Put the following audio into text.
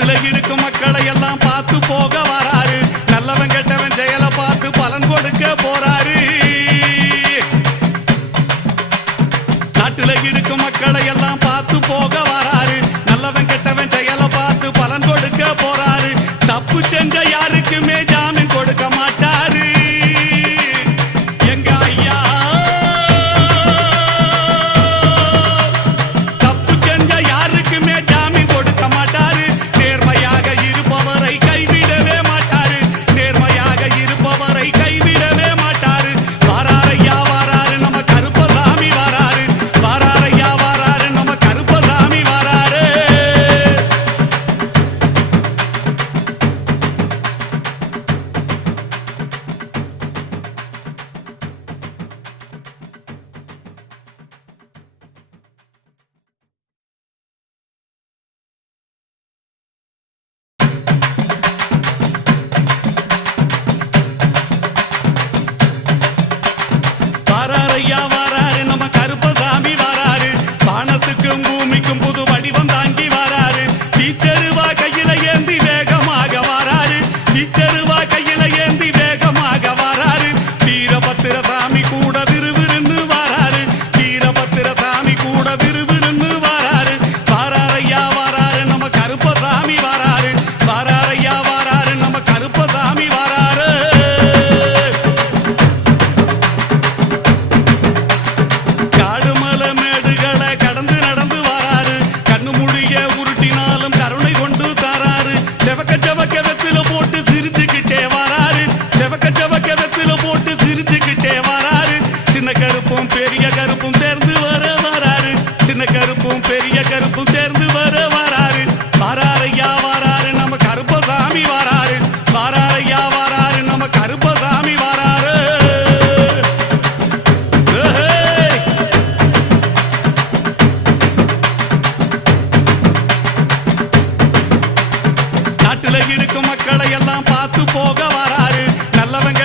நாட்டுல இருக்கும் மக்களை எல்லாம் பார்த்து போக வராரு. நல்லவன் கெட்டவன் செயலை பார்த்து பலன் கொடுக்க போறாரு. நாட்டுல இருக்கும் மக்களை எல்லாம் பார்த்து போக வராரு. நல்லவன் கெட்டவன் செயலை பார்த்து பலன் கொடுக்க போறாரு. தப்பு செஞ்ச யாருக்குமே ஜாமீன் கொடுக்க மாட்டாரு. எங்க ஐயா தப்பு செஞ்ச யாருக்குமே ஜாமீன் கொடுக்க மாட்டாரு. நேர்மையாக இருப்பவரை கைவிடவே மாட்டாரு. நேர்மையாக இருப்பவரை கைவிடவே மாட்டாரு. வாராரையா வாராரு நம்ம கருப்பசாமி வாராரு. வாராரையா வாராரு நம்ம கருப்பசாமி வாராரு. வாராரையா வாராரு நம்ம கருப்பசாமி வாராரு. வானத்துக்கும் பூமிக்கும் புது வடிவம் தாங்கி வாராரு. தீச்சருவா கையில ஏந்தி வேகமாக வாராரு. தீச்சருவா கையில ஏந்தி வேகமாக வாராரு. வீரபத்திரசாமி கூட விறுவிறுன்னு வாராரு. வீரபத்திரசாமி கூட விறுவிறுன்னு வாராரு. வாராரையா வாராரு நம்ம கருப்பசாமி வாராரு. வாராரையா வாராரு நம்ம கருப்பசாமி வாராரு. காடு மலை மேடுகளை கடந்து நடந்து வாராரு. கண்ணு முடிய உருட்டினாலும் கருணை கொண்டு தாராரு. செவக்க செவக்க வெத்தில போட்டு சிரிச்சுக்கிட்டே வாராரு. செவக்க செவக்க வெத்தில போட்டு சிரிச்சுக்கிட்டே வாராரு. சின்ன கருப்பும் பெரிய கருப்பும் சேர்ந்து வர வாராரு. சின்ன கருப்பும் பெரிய கருப்பும் சேர்ந்து வர வாராரு. வாராரையா வாராரு நம்ம கருப்பசாமி வாராரு. வாராரையா வாராரு நம்ம கருப்பசாமி வாராரு. ஏய்! நாட்டுல இருக்கும் மக்களை எல்லாம் பார்த்து போக வராரு. நல்லவன்